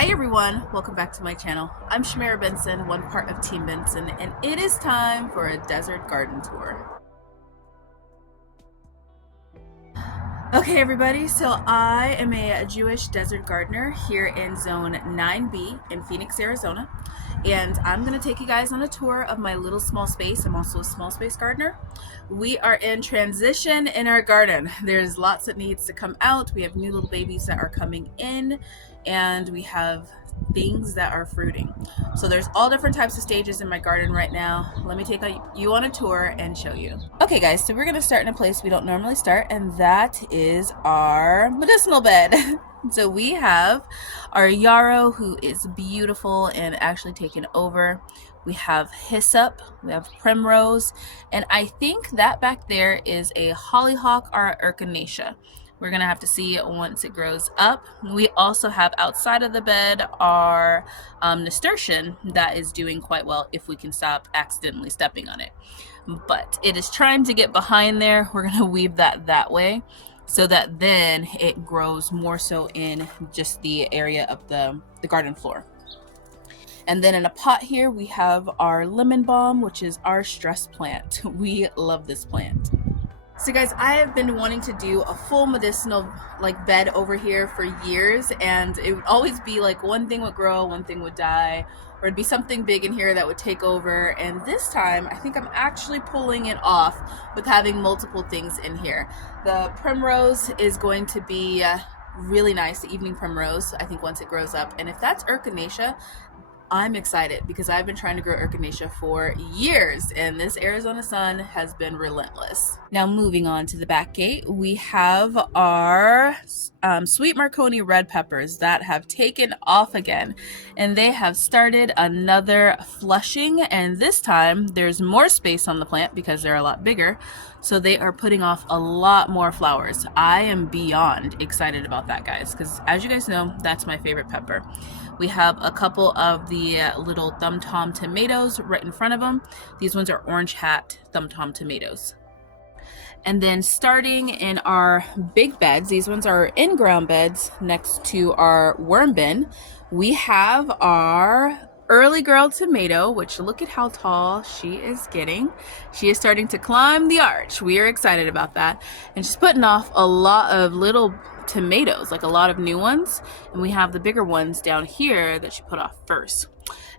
Hi everyone, welcome back to my channel. I'm Shamira Benson, one part of Team Benson, and it is time for a desert garden tour. Okay everybody, so I am a Jewish desert gardener here in Zone 9B in Phoenix, Arizona. And I'm going to take you guys on a tour of my little small space. I'm also a small space gardener. We are in transition in our garden. There's lots that needs to come out. We have new little babies that are coming in, and we have things that are fruiting. So there's all different types of stages in my garden right now. Let me take you on a tour and show you. Okay guys, so we're going to start in a place we don't normally start, and that is our medicinal bed. So we have our yarrow, who is beautiful and actually taken over. We have hyssop, we have primrose, and I think that back there is a hollyhock or echinacea. We're gonna have to see it once it grows up. We also have outside of the bed our nasturtium that is doing quite well if we can stop accidentally stepping on it. But it is trying to get behind there. We're gonna weave that way, so that then it grows more so in just the area of the garden floor. And then in a pot here, we have our lemon balm, which is our stress plant. We love this plant. So guys, I have been wanting to do a full medicinal bed over here for years, and it would always be like one thing would grow, one thing would die, or it'd be something big in here that would take over. And this time I think I'm actually pulling it off with having multiple things in here. The primrose is going to be really nice, the evening primrose, I think, once it grows up. And if that's echinacea, I'm excited because I've been trying to grow echinacea for years, and this Arizona sun has been relentless. Now moving on to the back gate, we have our sweet Marconi red peppers that have taken off again, and they have started another flushing, and this time there's more space on the plant because they're a lot bigger, so they are putting off a lot more flowers. I am beyond excited about that, guys, because as you guys know, that's my favorite pepper. We have a couple of the little thumb tom tomatoes right in front of them. These ones are orange hat thumb tom tomatoes. And then starting in our big beds, these ones are in-ground beds next to our worm bin, we have our early girl tomato, which look at how tall she is getting. She is starting to climb the arch. We are excited about that. And she's putting off a lot of little tomatoes, like a lot of new ones. And we have the bigger ones down here that she put off first.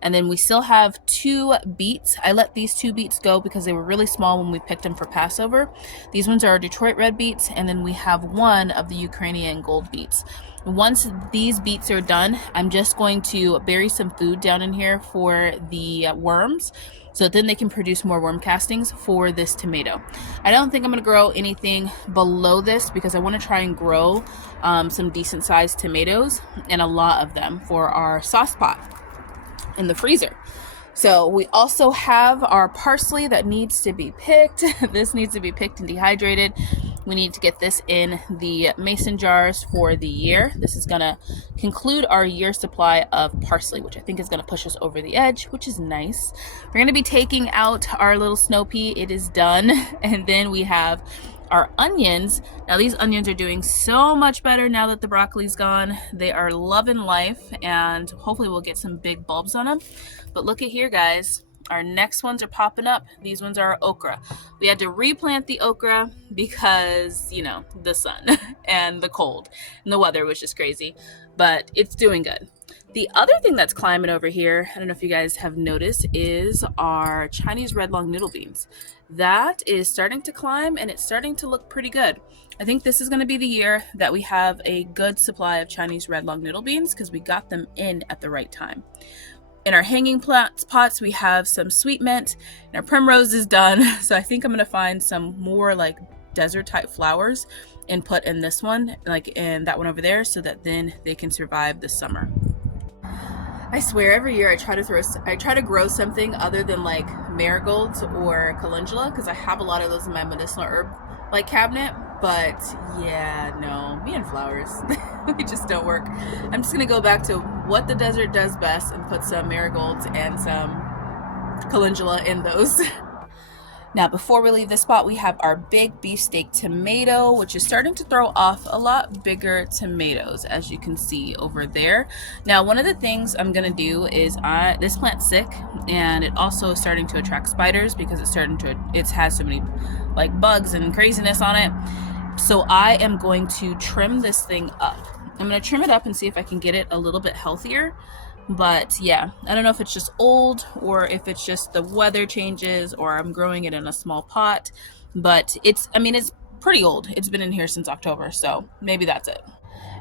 And then we still have 2 beets. I let these 2 beets go because they were really small when we picked them for Passover. These ones are Detroit red beets, and then we have 1 of the Ukrainian gold beets. Once these beets are done, I'm just going to bury some food down in here for the worms, so then they can produce more worm castings for this tomato. I don't think I'm going to grow anything below this because I want to try and grow some decent sized tomatoes, and a lot of them for our sauce pot in the freezer. So we also have our parsley that needs to be picked. This needs to be picked and dehydrated. We need to get this in the mason jars for the year. This is gonna conclude our year supply of parsley, which I think is gonna push us over the edge, which is nice. We're gonna be taking out our little snow pea. It is done. And then we have our onions. Now these onions are doing so much better now that the broccoli's gone. They are loving life, and hopefully we'll get some big bulbs on them. But look at here, guys. Our next ones are popping up. These ones are okra. We had to replant the okra because, you know, the sun and the cold and the weather was just crazy, but it's doing good. The other thing that's climbing over here, I don't know if you guys have noticed, is our Chinese red long noodle beans. That is starting to climb, and it's starting to look pretty good. I think this is going to be the year that we have a good supply of Chinese red long noodle beans because we got them in at the right time. In our hanging pots, we have some sweet mint, and our primrose is done. So I think I'm going to find some more like desert type flowers and put in this one, like in that one over there, so that then they can survive the summer. I swear every year I try to grow something other than like marigolds or calendula, because I have a lot of those in my medicinal herb cabinet. But yeah, no, me and flowers, they just don't work. I'm just gonna go back to what the desert does best and put some marigolds and some calendula in those. Now, before we leave this spot, we have our big beefsteak tomato, which is starting to throw off a lot bigger tomatoes, as you can see over there. Now, one of the things I'm gonna do is this plant's sick, and it also is starting to attract spiders because it has so many like bugs and craziness on it. So I am going to trim this thing up. I'm gonna trim it up and see if I can get it a little bit healthier. But yeah, I don't know if it's just old or if it's just the weather changes or I'm growing it in a small pot, but it's pretty old. It's been in here since October, so maybe that's it.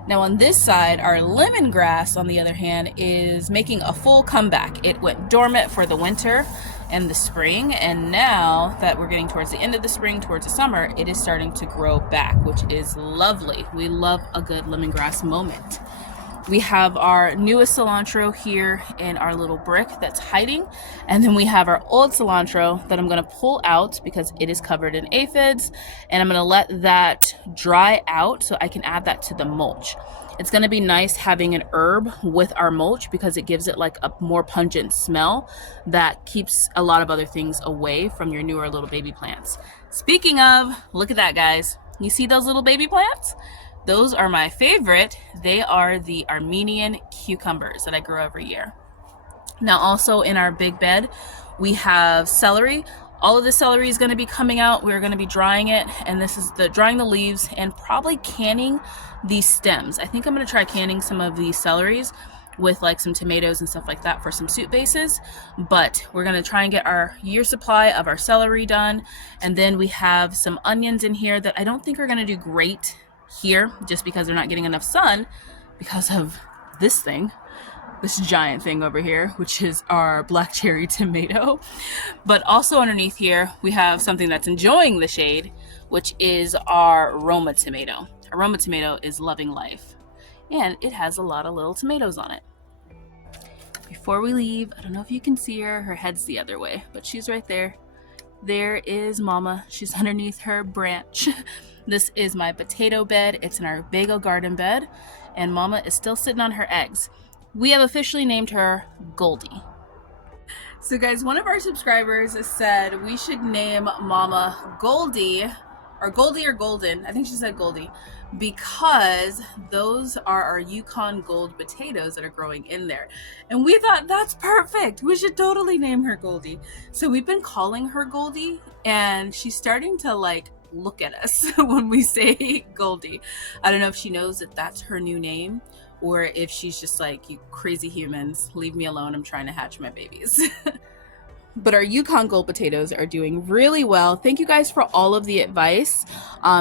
Now on this side, our lemongrass, on the other hand, is making a full comeback. It went dormant for the winter and the spring, and now that we're getting towards the end of the spring, towards the summer, it is starting to grow back, which is lovely. We love a good lemongrass moment. We have our newest cilantro here in our little brick that's hiding. And then we have our old cilantro that I'm gonna pull out because it is covered in aphids. And I'm gonna let that dry out so I can add that to the mulch. It's gonna be nice having an herb with our mulch because it gives it like a more pungent smell that keeps a lot of other things away from your newer little baby plants. Speaking of, look at that, guys. You see those little baby plants? Those are my favorite. They are the Armenian cucumbers that I grow every year. Now also in our big bed, we have celery. All of the celery is going to be coming out. We're going to be drying it, and this is drying the leaves and probably canning these stems. I think I'm going to try canning some of these celeries with like some tomatoes and stuff like that for some soup bases, but we're going to try and get our year supply of our celery done. And then we have some onions in here that I don't think are going to do great here just because they're not getting enough sun because of this giant thing over here, which is our black cherry tomato. But also underneath here we have something that's enjoying the shade, which is our Roma tomato. Our Roma tomato is loving life and it has a lot of little tomatoes on it. Before we leave, I don't know if you can see her, her head's the other way, but she's right there. There is Mama. She's underneath her branch. This is my potato bed. It's in our Vego garden bed, and Mama is still sitting on her eggs. We have officially named her Goldie. So guys, one of our subscribers said we should name Mama Goldie, or Goldie or Golden. I think she said Goldie, because those are our Yukon Gold potatoes that are growing in there. And we thought that's perfect. We should totally name her Goldie. So we've been calling her Goldie, and she's starting to like look at us when we say Goldie. I don't know if she knows that that's her new name or if she's just like, you crazy humans, leave me alone, I'm trying to hatch my babies. But our Yukon Gold potatoes are doing really well. Thank you guys for all of the advice.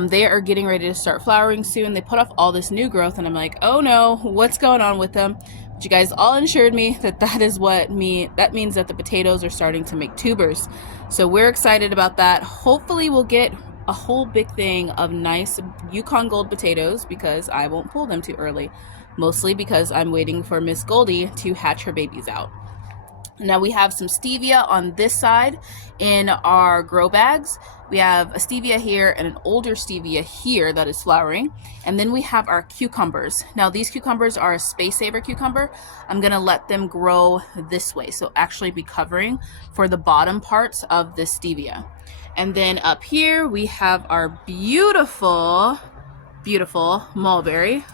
They are getting ready to start flowering soon. They put off all this new growth and I'm like, oh no, what's going on with them? But you guys all assured me that that means that the potatoes are starting to make tubers. So we're excited about that. Hopefully we'll get a whole big thing of nice Yukon Gold potatoes because I won't pull them too early, mostly because I'm waiting for Miss Goldie to hatch her babies out. Now we have some stevia on this side in our grow bags. We have a stevia here and an older stevia here that is flowering. And then we have our cucumbers. Now these cucumbers are a space saver cucumber. I'm gonna let them grow this way, so actually be covering for the bottom parts of the stevia. And then up here we have our beautiful, beautiful mulberry,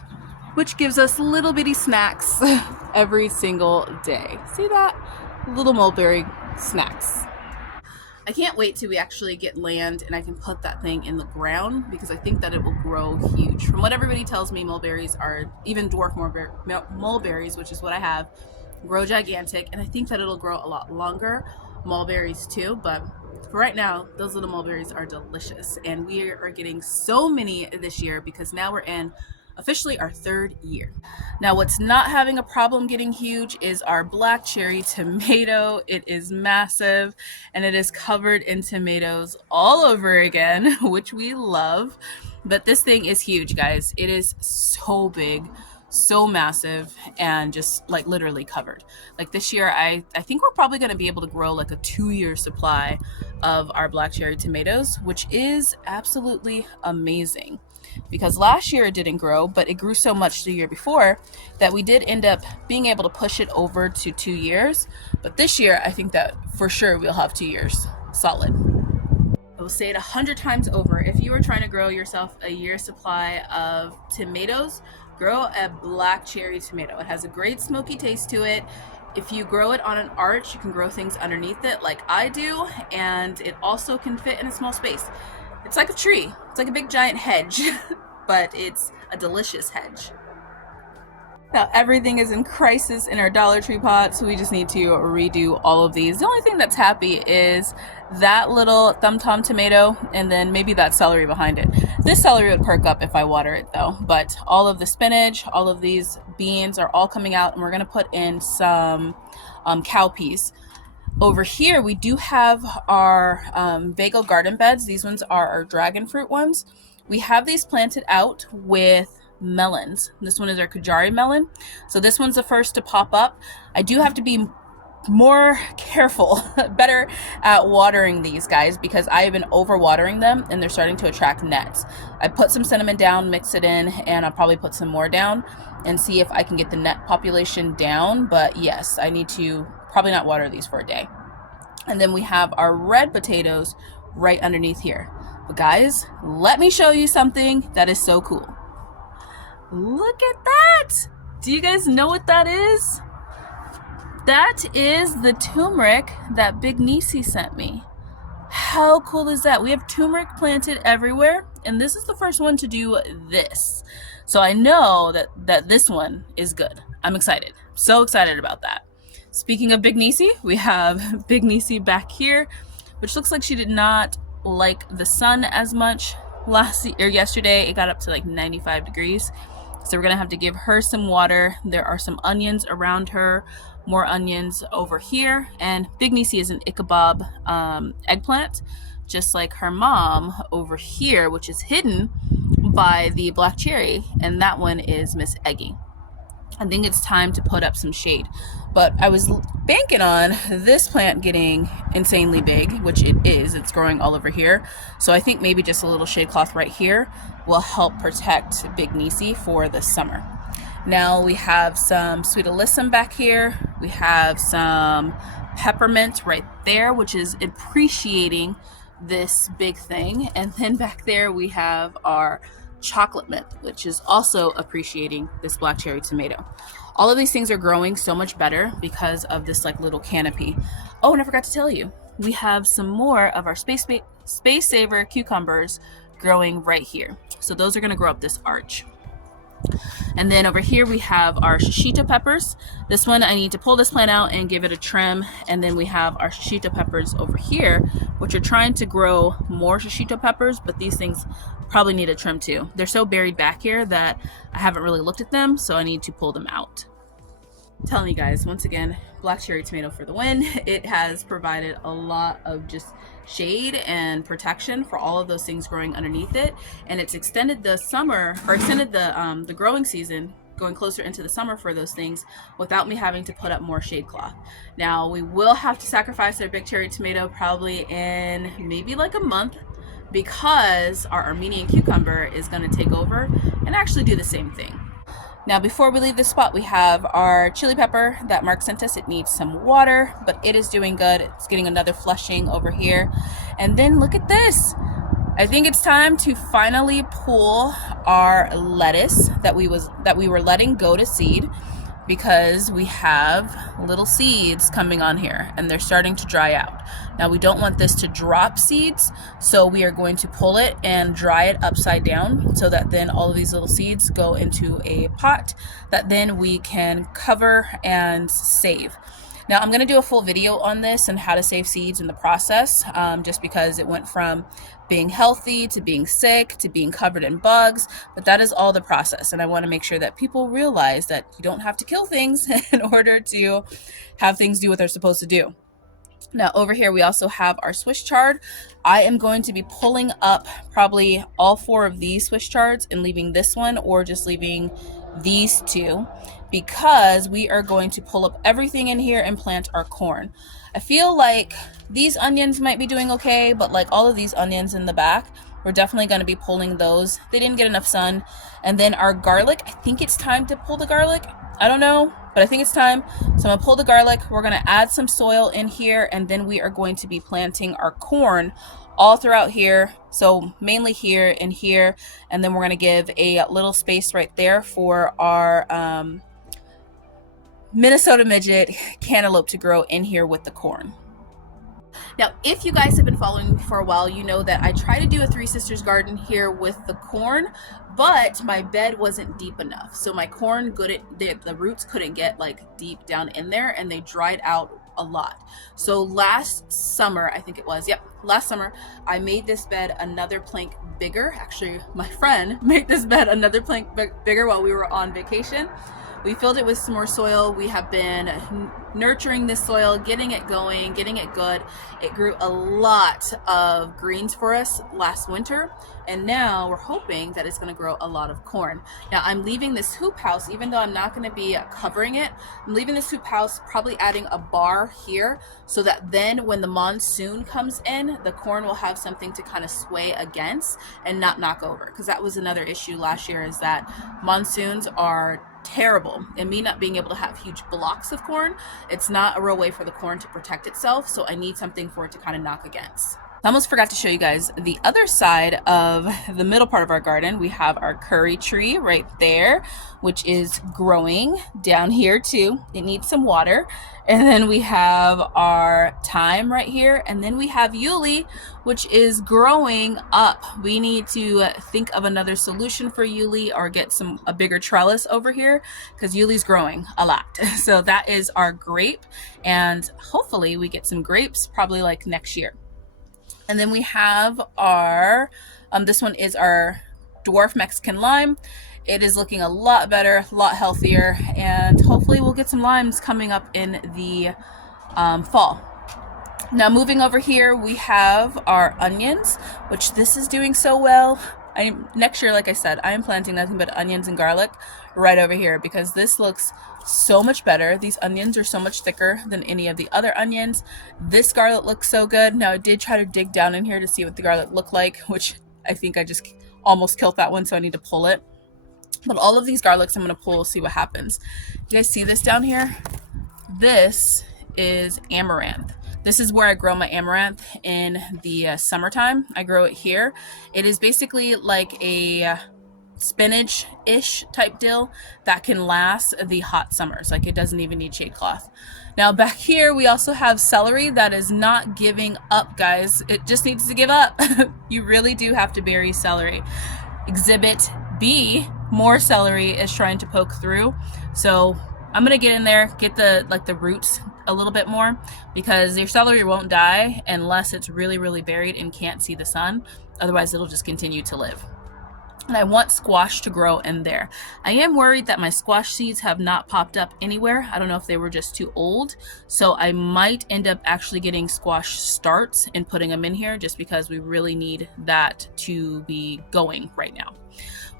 which gives us little bitty snacks every single day. See that? Little mulberry snacks. I can't wait till we actually get land and I can put that thing in the ground because I think that it will grow huge. From what everybody tells me, mulberries are, even dwarf mulberries, which is what I have, grow gigantic, and I think that it'll grow a lot longer. Mulberries too, but for right now, those little mulberries are delicious, and we are getting so many this year because now we're in officially our 3rd year. Now what's not having a problem getting huge is our black cherry tomato. It is massive and it is covered in tomatoes all over again, which we love. But this thing is huge, guys. It is so big, so massive, and just like literally covered. Like this year, I think we're probably going to be able to grow like a 2-year supply of our black cherry tomatoes, which is absolutely amazing. Because last year it didn't grow, but it grew so much the year before that we did end up being able to push it over to 2 years. But this year, I think that for sure we'll have 2 years solid. I will say it 100 times over. If you are trying to grow yourself a year's supply of tomatoes, grow a black cherry tomato. It has a great smoky taste to it. If you grow it on an arch, you can grow things underneath it like I do, and it also can fit in a small space. It's like a tree. It's like a big giant hedge, but it's a delicious hedge. Now everything is in crisis in our Dollar Tree pot, so we just need to redo all of these. The only thing that's happy is that little thumb tom tomato and then maybe that celery behind it. This celery would perk up if I water it though, but all of the spinach, all of these beans are all coming out, and we're gonna put in some cowpeas. Over here we do have our Vego garden beds. These ones are our dragon fruit ones. We have these planted out with melons. This one is our Kajari melon. So this one's the first to pop up. I do have to be more careful, better at watering these guys because I have been over watering them and they're starting to attract gnats. I put some cinnamon down, mix it in, and I'll probably put some more down and see if I can get the gnat population down. But yes, I need to probably not water these for a day. And then we have our red potatoes right underneath here. But guys, let me show you something that is so cool. Look at that! Do you guys know what that is? That is the turmeric that Big Nisi sent me. How cool is that? We have turmeric planted everywhere, and this is the first one to do this. So I know that this one is good. I'm excited. So excited about that. Speaking of Big Nisi, we have Big Nisi back here, which looks like she did not like the sun as much yesterday. It got up to like 95 degrees. So we're gonna have to give her some water. There are some onions around her, more onions over here, and Big Nisi is an Ichabod eggplant, just like her mom over here, which is hidden by the black cherry, and that one is Miss Eggy. I think it's time to put up some shade, but I was banking on this plant getting insanely big, which it is. It's growing all over here, so I think maybe just a little shade cloth right here will help protect Big Nisi for the summer. Now we have some sweet alyssum back here. We have some peppermint right there, which is appreciating this big thing, and then back there we have our chocolate mint, which is also appreciating this black cherry tomato. All of these things are growing so much better because of this like little canopy. Oh, and I forgot to tell you, we have some more of our space saver cucumbers growing right here. So those are going to grow up this arch. And then over here we have our shishito peppers. This one I need to pull this plant out and give it a trim. And then we have our shishito peppers over here, which are trying to grow more shishito peppers, but these things probably need a trim too. They're so buried back here that I haven't really looked at them, so I need to pull them out. I'm telling you guys, once again, black cherry tomato for the win. It has provided a lot of just shade and protection for all of those things growing underneath it, and it's extended the summer, or extended the growing season, going closer into the summer for those things without me having to put up more shade cloth. Now we will have to sacrifice our big cherry tomato probably in maybe like a month, because our Armenian cucumber is going to take over and actually do the same thing. Now before we leave this spot, we have our chili pepper that Mark sent us. It needs some water, but it is doing good. It's getting another flushing over here. And then look at this. I think it's time to finally pull our lettuce that we were letting go to seed, because we have little seeds coming on here and they're starting to dry out. Now we don't want this to drop seeds, so we are going to pull it and dry it upside down so that then all of these little seeds go into a pot that then we can cover and save. Now I'm going to do a full video on this and how to save seeds in the process, just because it went from being healthy to being sick to being covered in bugs, but that is all the process, and I want to make sure that people realize that you don't have to kill things in order to have things do what they're supposed to do. Now over here we also have our Swiss chard. I am going to be pulling up probably all 4 of these Swiss chards and leaving this one, or just leaving these 2, because we are going to pull up everything in here and plant our corn. I feel like these onions might be doing okay, but like all of these onions in the back, we're definitely going to be pulling those. They didn't get enough sun. And then our garlic, I think it's time to pull the garlic. I don't know, but I think it's time. So I'm gonna pull the garlic. We're gonna add some soil in here, and then we are going to be planting our corn all throughout here. So mainly here and here, and then we're gonna give a little space right there for our Minnesota midget cantaloupe to grow in here with the corn. Now, if you guys have been following me for a while, you know that I try to do a Three Sisters garden here with the corn, but my bed wasn't deep enough. So my corn the roots couldn't get like deep down in there, and they dried out a lot. So last summer, I think it was, yep, last summer, I made this bed another plank bigger. Actually, my friend made this bed another plank bigger while we were on vacation. We filled it with some more soil. We have been nurturing this soil, getting it going, getting it good. It grew a lot of greens for us last winter, and now we're hoping that it's gonna grow a lot of corn. Now I'm leaving this hoop house, even though I'm not gonna be covering it, I'm leaving this hoop house, probably adding a bar here, so that then when the monsoon comes in, the corn will have something to kind of sway against and not knock over. Because that was another issue last year, is that monsoons are terrible, and me not being able to have huge blocks of corn, it's not a real way for the corn to protect itself, so I need something for it to kind of knock against. I almost forgot to show you guys the other side of the middle part of our garden. We have our curry tree right there, which is growing down here too. It needs some water. And then we have our thyme right here. And then we have Yuli, which is growing up. We need to think of another solution for Yuli, or get a bigger trellis over here, because Yuli's growing a lot. So that is our grape. And hopefully we get some grapes probably like next year. And then we have our, this one is our dwarf Mexican lime. It is looking a lot better, a lot healthier, and hopefully we'll get some limes coming up in the fall. Now moving over here, we have our onions, which this is doing so well. Next year, like I said, I am planting nothing but onions and garlic right over here, because this looks so much better. These onions are so much thicker than any of the other onions. This garlic looks so good. Now I did try to dig down in here to see what the garlic looked like, which I think I just almost killed that one, so I need to pull it. But all of these garlics I'm going to pull, see what happens. You guys see this down here? This is amaranth. This is where I grow my amaranth in the summertime. I grow it here. It is basically like a spinach-ish type dill that can last the hot summers. Like, it doesn't even need shade cloth. Now back here we also have celery that is not giving up, guys. It just needs to give up. You really do have to bury celery. Exhibit B, more celery is trying to poke through. So I'm gonna get in there, get the roots a little bit more, because your celery won't die unless it's really, really buried and can't see the sun. Otherwise it'll just continue to live. And I want squash to grow in there. I am worried that my squash seeds have not popped up anywhere. I don't know if they were just too old. So I might end up actually getting squash starts and putting them in here, just because we really need that to be going right now.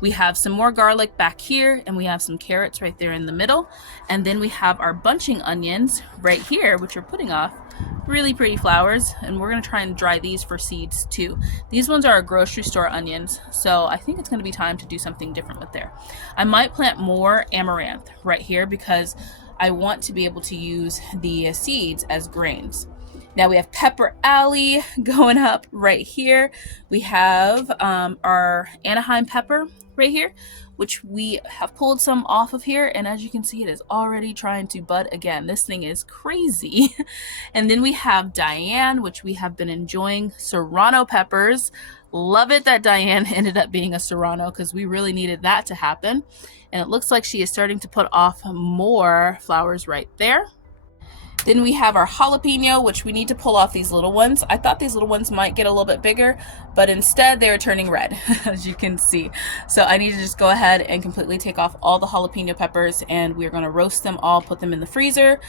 We have some more garlic back here, and we have some carrots right there in the middle. And then we have our bunching onions right here, which are putting off really pretty flowers, and we're going to try and dry these for seeds too. These ones are grocery store onions, so I think it's going to be time to do something different with there. I might plant more amaranth right here, because I want to be able to use the seeds as grains. Now we have Pepper Alley going up right here. We have our Anaheim pepper right here, which we have pulled some off of here, and as you can see, it is already trying to bud again. This thing is crazy. And then we have Diane, which we have been enjoying. Serrano peppers. Love it that Diane ended up being a Serrano, because we really needed that to happen. And it looks like she is starting to put off more flowers right there. Then we have our jalapeno, which we need to pull off these little ones. I thought these little ones might get a little bit bigger, but instead they are turning red, as you can see. So I need to just go ahead and completely take off all the jalapeno peppers, and we're gonna roast them all, put them in the freezer.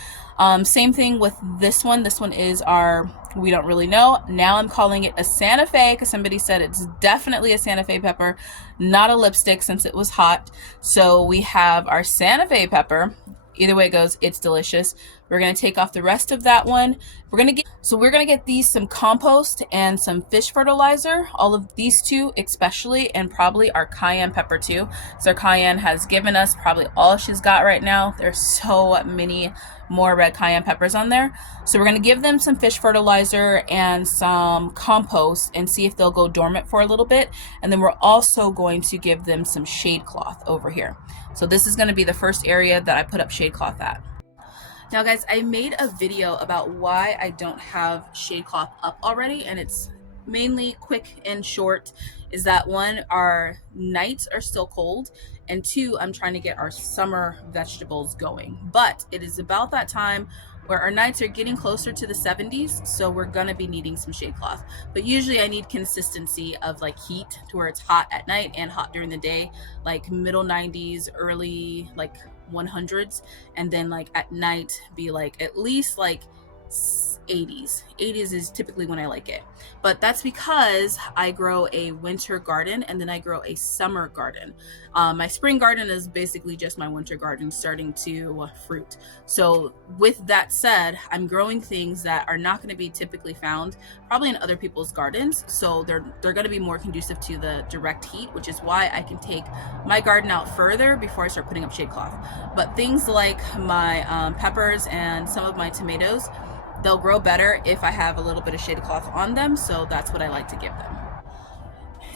Same thing with this one. This one is our, we don't really know. Now I'm calling it a Santa Fe, because somebody said it's definitely a Santa Fe pepper, not a lipstick, since it was hot. So we have our Santa Fe pepper. Either way it goes, it's delicious. We're gonna take off the rest of that one. We're gonna get these some compost and some fish fertilizer. All of these two especially, and probably our cayenne pepper too. So our cayenne has given us probably all she's got right now. There's so many more red cayenne peppers on there. So we're gonna give them some fish fertilizer and some compost and see if they'll go dormant for a little bit. And then we're also going to give them some shade cloth over here. So this is gonna be the first area that I put up shade cloth at. Now guys, I made a video about why I don't have shade cloth up already, and it's mainly quick and short. Is that one, our nights are still cold, and two, I'm trying to get our summer vegetables going. But it is about that time where our nights are getting closer to the 70s, so we're gonna be needing some shade cloth. But usually I need consistency of like heat to where it's hot at night and hot during the day, like middle 90s, early like 100s, and then like at night be like at least like 80s. 80s is typically when I like it. But that's because I grow a winter garden and then I grow a summer garden. My spring garden is basically just my winter garden starting to fruit. So with that said, I'm growing things that are not going to be typically found probably in other people's gardens. So they're going to be more conducive to the direct heat, which is why I can take my garden out further before I start putting up shade cloth. But things like my peppers and some of my tomatoes, they'll grow better if I have a little bit of shade cloth on them, so that's what I like to give them.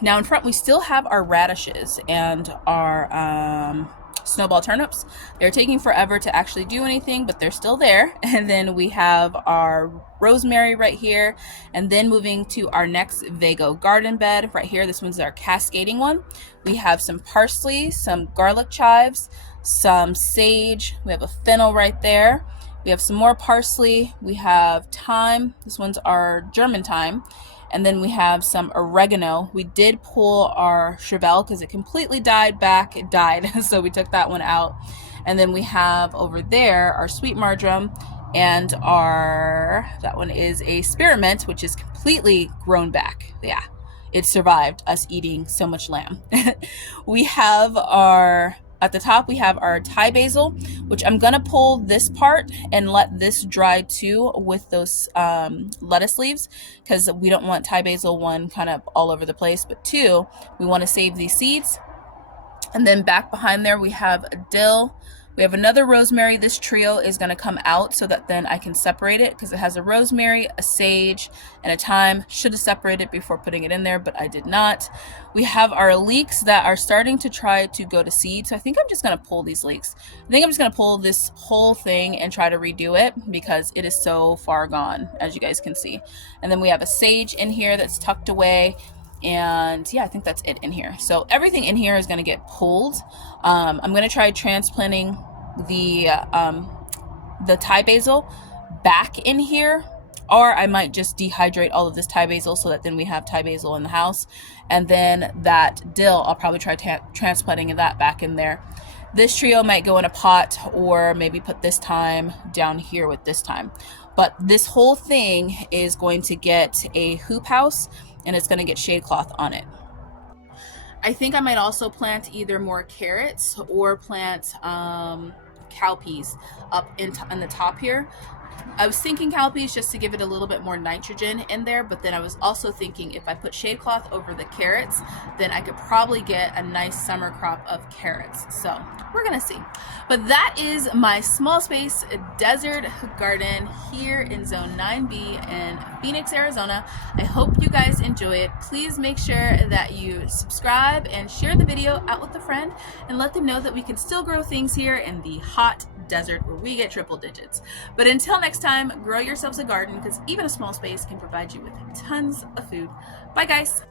Now in front we still have our radishes and our snowball turnips. They're taking forever to actually do anything, but they're still there. And then we have our rosemary right here, and then moving to our next Vego garden bed right here. This one's our cascading one. We have some parsley, some garlic chives, some sage, we have a fennel right there. We have some more parsley, we have thyme, this one's our German thyme, and then we have some oregano. We did pull our Chevel because it completely died, so we took that one out. And then we have over there our sweet marjoram, and that one is a spearmint, which is completely grown back. Yeah, it survived us eating so much lamb. We have at the top, we have our Thai basil, which I'm gonna pull this part and let this dry too with those lettuce leaves, because we don't want Thai basil, one, kind of all over the place, but two, we wanna save these seeds. And then back behind there, we have a dill. We have another rosemary. This trio is going to come out so that then I can separate it, because it has a rosemary, a sage, and a thyme. Should have separated before putting it in there, but I did not. We have our leeks that are starting to try to go to seed, so I think I'm just going to pull these leeks. I think I'm just going to pull this whole thing and try to redo it because it is so far gone, as you guys can see. And then we have a sage in here that's tucked away. And yeah, I think that's it in here. So everything in here is going to get pulled. I'm going to try transplanting the Thai basil back in here, or I might just dehydrate all of this Thai basil so that then we have Thai basil in the house. And then that dill, I'll probably try transplanting that back in there. This trio might go in a pot, or maybe put this thyme down here with this thyme. But this whole thing is going to get a hoop house, and it's going to get shade cloth on it. I think I might also plant either more carrots or plant cowpeas up on the top here. I was thinking cowpeas just to give it a little bit more nitrogen in there, but then I was also thinking if I put shade cloth over the carrots, then I could probably get a nice summer crop of carrots. So we're gonna see. But that is my small space desert garden here in Zone 9B in Phoenix, Arizona. I hope you guys enjoy it. Please make sure that you subscribe and share the video out with a friend, and let them know that we can still grow things here in the hot desert where we get triple digits. But until next time, grow yourselves a garden, because even a small space can provide you with tons of food. Bye guys.